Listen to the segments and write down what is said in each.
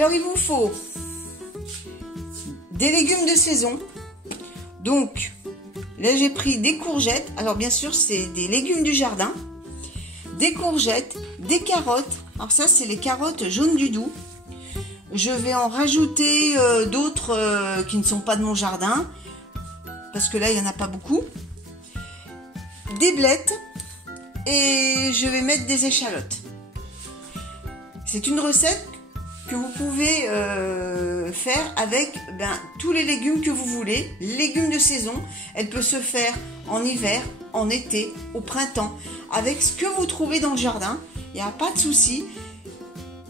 Alors il vous faut des légumes de saison. Donc là j'ai pris des courgettes. Alors bien sûr c'est des légumes du jardin. Des courgettes, des carottes. Alors ça c'est les carottes jaunes du Doubs. Je vais en rajouter d'autres qui ne sont pas de mon jardin. Parce que là il n'y en a pas beaucoup. Des blettes. Et je vais mettre des échalotes. C'est une recette que vous pouvez faire avec tous les légumes que vous voulez. Légumes de saison. Elle peut se faire en hiver, en été, au printemps. Avec ce que vous trouvez dans le jardin. Il n'y a pas de souci.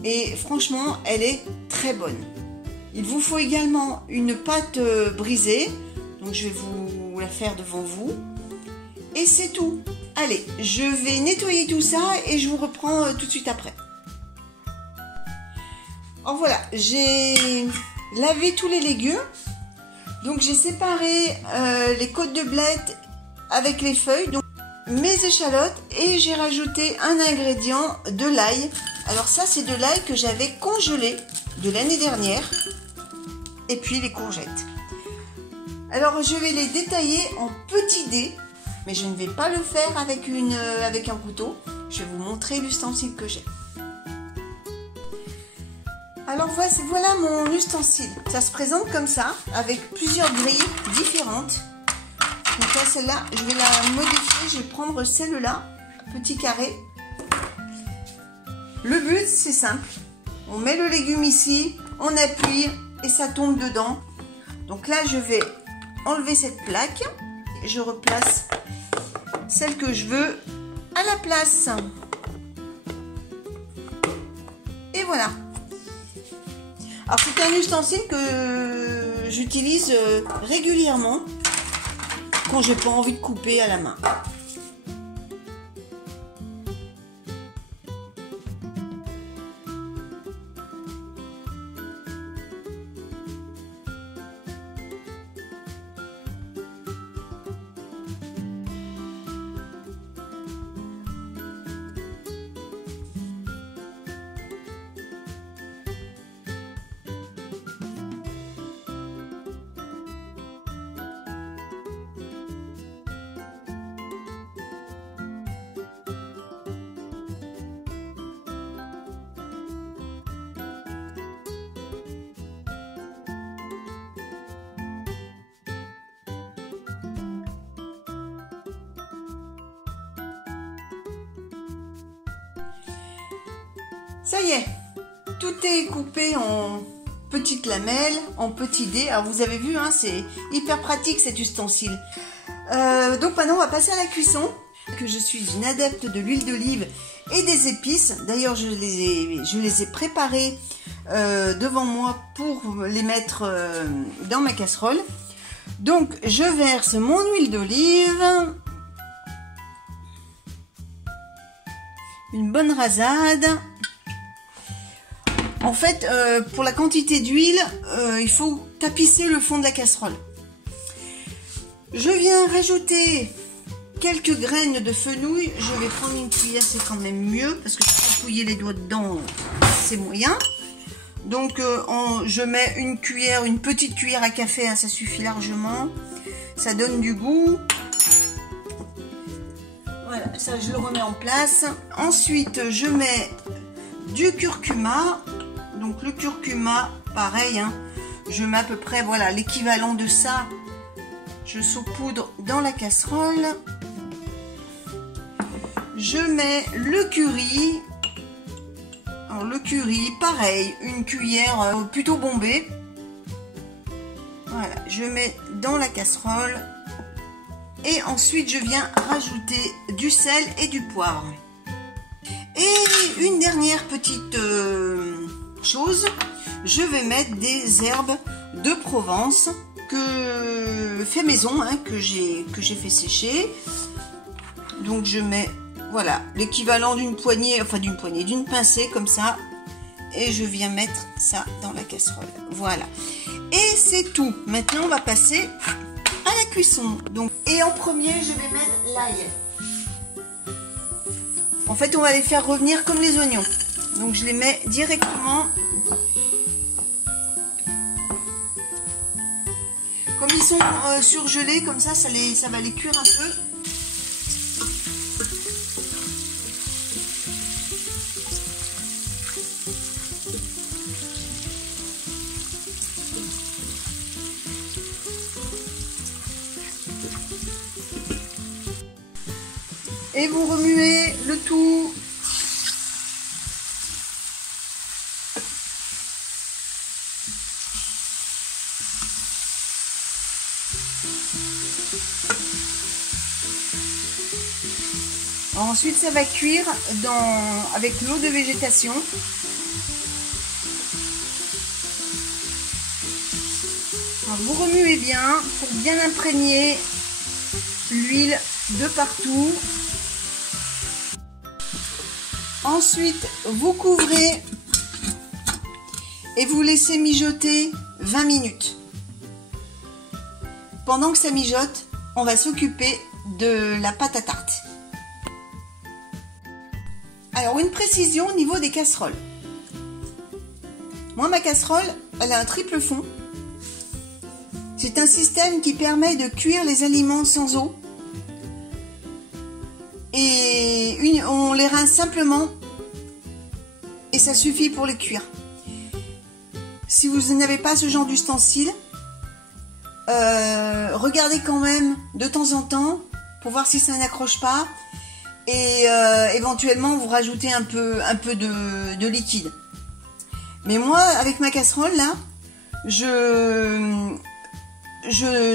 Et franchement, elle est très bonne. Il vous faut également une pâte brisée. Donc je vais vous la faire devant vous. Et c'est tout. Allez, je vais nettoyer tout ça et je vous reprends tout de suite après. Alors voilà, j'ai lavé tous les légumes. Donc j'ai séparé les côtes de blettes avec les feuilles, donc mes échalotes, et j'ai rajouté un ingrédient, de l'ail. Alors ça c'est de l'ail que j'avais congelé de l'année dernière. Et puis les courgettes. Alors je vais les détailler en petits dés. Mais je ne vais pas le faire avec un couteau. Je vais vous montrer l'ustensile que j'ai. Alors voilà mon ustensile. Ça se présente comme ça, avec plusieurs grilles différentes. Donc là, celle-là, je vais la modifier. Je vais prendre celle-là, petit carré. Le but, c'est simple. On met le légume ici, on appuie et ça tombe dedans. Donc là, je vais enlever cette plaque. Je replace celle que je veux à la place. Et voilà. Alors c'est un ustensile que j'utilise régulièrement quand j'ai pas envie de couper à la main. Ça y est, tout est coupé en petites lamelles, en petits dés. Alors vous avez vu, hein, c'est hyper pratique cet ustensile. Donc maintenant on va passer à la cuisson. Que je suis une adepte de l'huile d'olive et des épices. D'ailleurs je les ai préparées devant moi pour les mettre dans ma casserole. Donc je verse mon huile d'olive. Une bonne rasade. En fait, pour la quantité d'huile, il faut tapisser le fond de la casserole. Je viens rajouter quelques graines de fenouil. Je vais prendre une cuillère, c'est quand même mieux, parce que trempouiller les doigts dedans, c'est moyen. Donc, je mets une petite cuillère à café, hein, ça suffit largement. Ça donne du goût. Voilà, ça je le remets en place. Ensuite, je mets du curcuma. Donc le curcuma, pareil, hein, je mets à peu près, voilà, l'équivalent de ça. Je saupoudre dans la casserole. Je mets le curry. Alors le curry, pareil, une cuillère plutôt bombée. Voilà, je mets dans la casserole. Et ensuite, je viens rajouter du sel et du poivre. Et une dernière petite chose, je vais mettre des herbes de Provence fait maison, hein, que j'ai fait sécher. Donc je mets, voilà, l'équivalent d'une poignée, enfin d'une pincée comme ça, et je viens mettre ça dans la casserole. Voilà, et c'est tout. Maintenant on va passer à la cuisson. Donc, et en premier je vais mettre l'ail. En fait on va les faire revenir comme les oignons. Donc je les mets directement sont surgelés, comme ça, ça va les cuire un peu. Et vous remuez le tout. Ensuite, ça va cuire avec l'eau de végétation. Alors, vous remuez bien pour bien imprégner l'huile de partout. Ensuite, vous couvrez et vous laissez mijoter 20 minutes. Pendant que ça mijote, on va s'occuper de la pâte à tarte. Alors, une précision au niveau des casseroles. Moi, ma casserole, elle a un triple fond. C'est un système qui permet de cuire les aliments sans eau. Et on les rince simplement. Et ça suffit pour les cuire. Si vous n'avez pas ce genre d'ustensile, regardez quand même de temps en temps pour voir si ça n'accroche pas. Et éventuellement vous rajoutez un peu de liquide. Mais moi, avec ma casserole là, je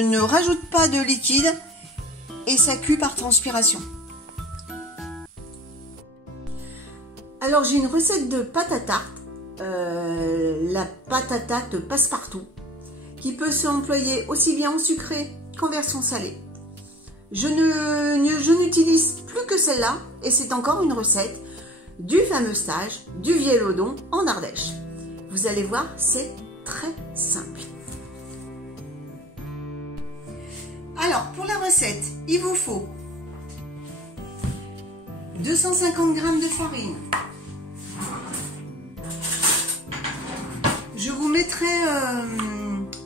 ne rajoute pas de liquide et ça cuit par transpiration. Alors j'ai une recette de pâte à tarte, la pâte à tarte passe-partout, qui peut s'employer aussi bien en sucré qu'en version salée. Je n'utilise plus que celle-là et c'est encore une recette du fameux stage du Viellodon en Ardèche. Vous allez voir, c'est très simple. Alors pour la recette, il vous faut 250 g de farine. Je vous mettrai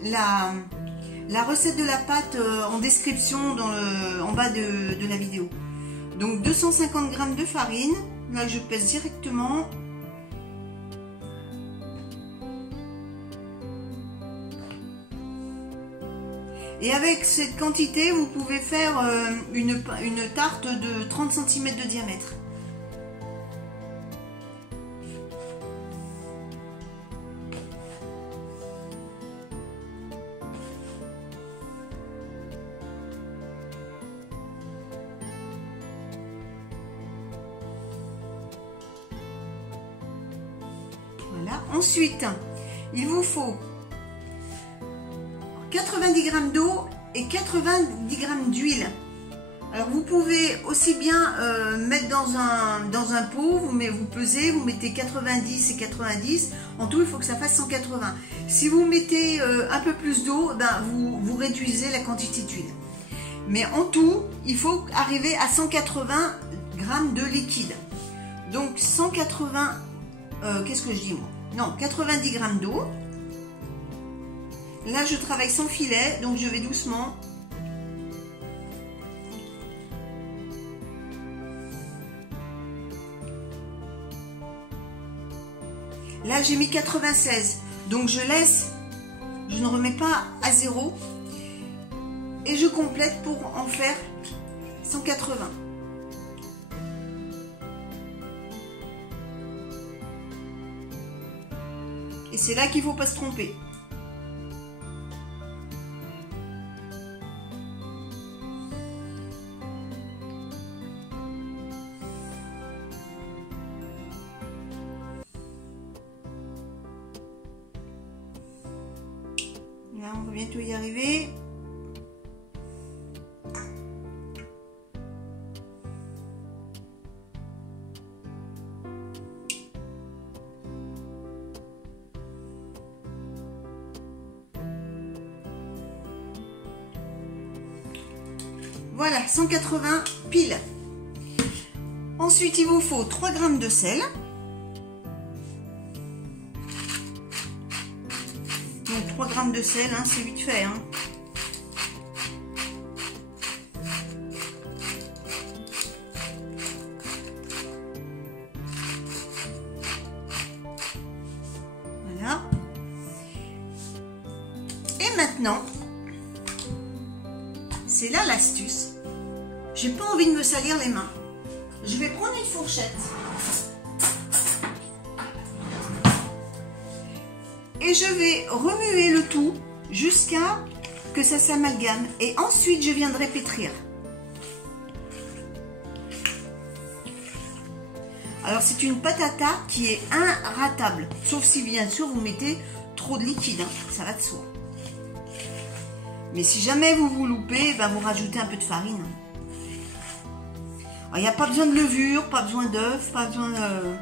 la recette de la pâte en description en bas de la vidéo. Donc 250 g de farine, là je pèse directement. Et avec cette quantité, vous pouvez faire une tarte de 30 cm de diamètre. Voilà. Ensuite, il vous faut 90 g d'eau et 90 g d'huile. Alors vous pouvez aussi bien mettre dans un pot, vous pesez, vous mettez 90 et 90. En tout, il faut que ça fasse 180. Si vous mettez un peu plus d'eau, ben, vous réduisez la quantité d'huile. Mais en tout, il faut arriver à 180 g de liquide. Donc 180, qu'est-ce que je dis moi? Non, 90 g d'eau. Là, je travaille sans filet, donc je vais doucement. Là, j'ai mis 96, donc je laisse, je ne remets pas à 0 et je complète pour en faire 180. Et c'est là qu'il ne faut pas se tromper. Là, on va bientôt y arriver. Voilà, 180 pile. Ensuite, il vous faut 3 g de sel. Donc 3 g de sel, hein, c'est vite fait. Hein. maintenant, c'est là l'astuce. J'ai pas envie de me salir les mains. Je vais prendre une fourchette. Et je vais remuer le tout jusqu'à que ça s'amalgame. Et ensuite, je viendrai pétrir. Alors, c'est une pâte à tarte qui est inratable. Sauf si, bien sûr, vous mettez trop de liquide. Hein, ça va de soi. Mais si jamais vous vous loupez, ben, vous rajoutez un peu de farine. Il n'y a pas besoin de levure, pas besoin d'œufs, pas besoin de...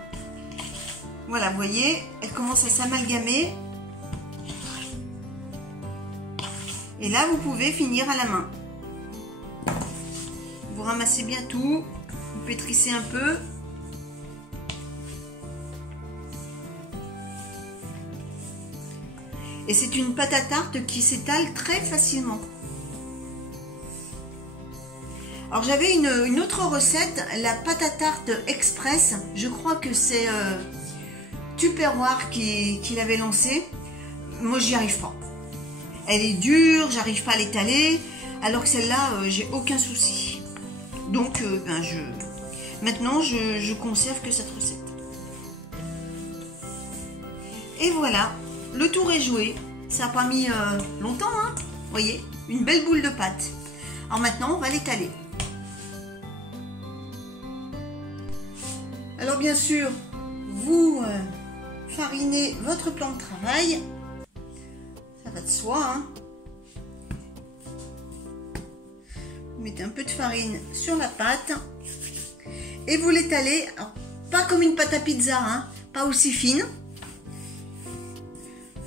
Voilà, vous voyez, elle commence à s'amalgamer. Et là, vous pouvez finir à la main. Vous ramassez bien tout, vous pétrissez un peu. Et c'est une pâte à tarte qui s'étale très facilement. Alors j'avais une autre recette, la pâte à tarte express. Je crois que c'est Tupperware qui l'avait lancée. Moi j'y arrive pas. Elle est dure, j'arrive pas à l'étaler. Alors que celle-là, j'ai aucun souci. Donc maintenant je conserve que cette recette. Et voilà. Le tour est joué, ça n'a pas mis longtemps, hein. Vous voyez, une belle boule de pâte. Alors maintenant, on va l'étaler. Alors bien sûr, vous farinez votre plan de travail. Ça va de soi, hein. Vous mettez un peu de farine sur la pâte. Et vous l'étalez, pas comme une pâte à pizza, hein, pas aussi fine.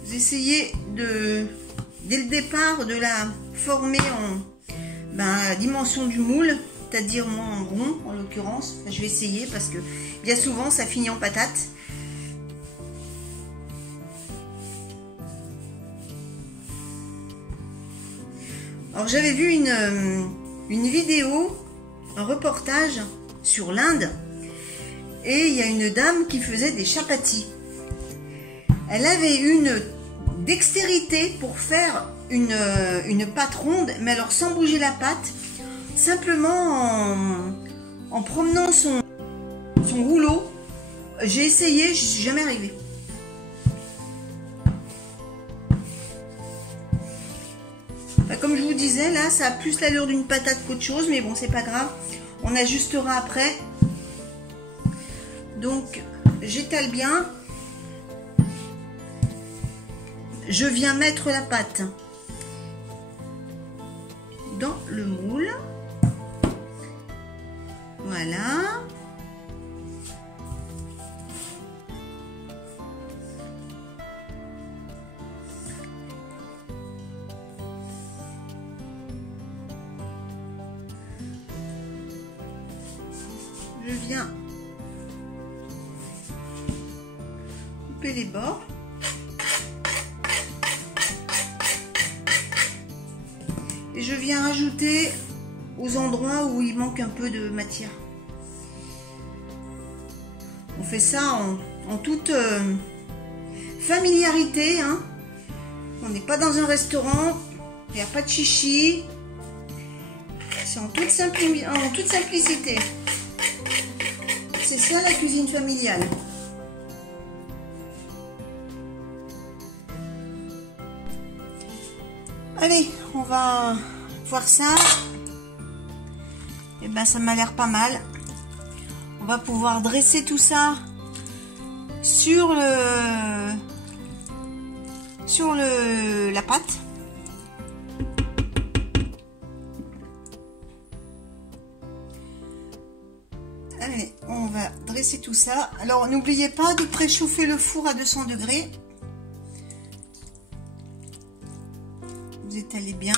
Vous essayez dès le départ de la former en dimension du moule, c'est-à-dire moi en rond en l'occurrence. Enfin, je vais essayer parce que bien souvent ça finit en patate. Alors j'avais vu une vidéo, un reportage sur l'Inde et il y a une dame qui faisait des chapatis. Elle avait une dextérité pour faire une pâte ronde, mais alors sans bouger la pâte, simplement en promenant son rouleau. J'ai essayé, je suis jamais arrivée. Enfin, comme je vous disais, là, ça a plus l'allure d'une patate qu'autre chose, mais bon, c'est pas grave. On ajustera après. Donc, j'étale bien. Je viens mettre la pâte dans le moule. Voilà. Je viens couper les bords. Et je viens rajouter aux endroits où il manque un peu de matière. On fait ça en toute familiarité, hein. On n'est pas dans un restaurant, il n'y a pas de chichi. C'est en toute simplicité. C'est ça la cuisine familiale. Allez, on va voir ça. Et ben ça m'a l'air pas mal. On va pouvoir dresser tout ça sur la pâte. Allez, on va dresser tout ça. Alors n'oubliez pas de préchauffer le four à 200 degrés. Vous étalez bien.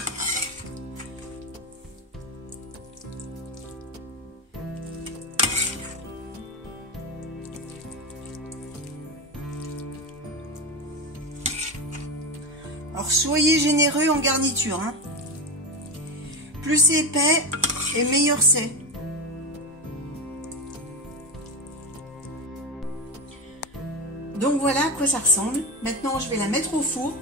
Alors soyez généreux en garniture, hein. Plus c'est épais et meilleur c'est. Donc voilà à quoi ça ressemble. Maintenant je vais la mettre au four.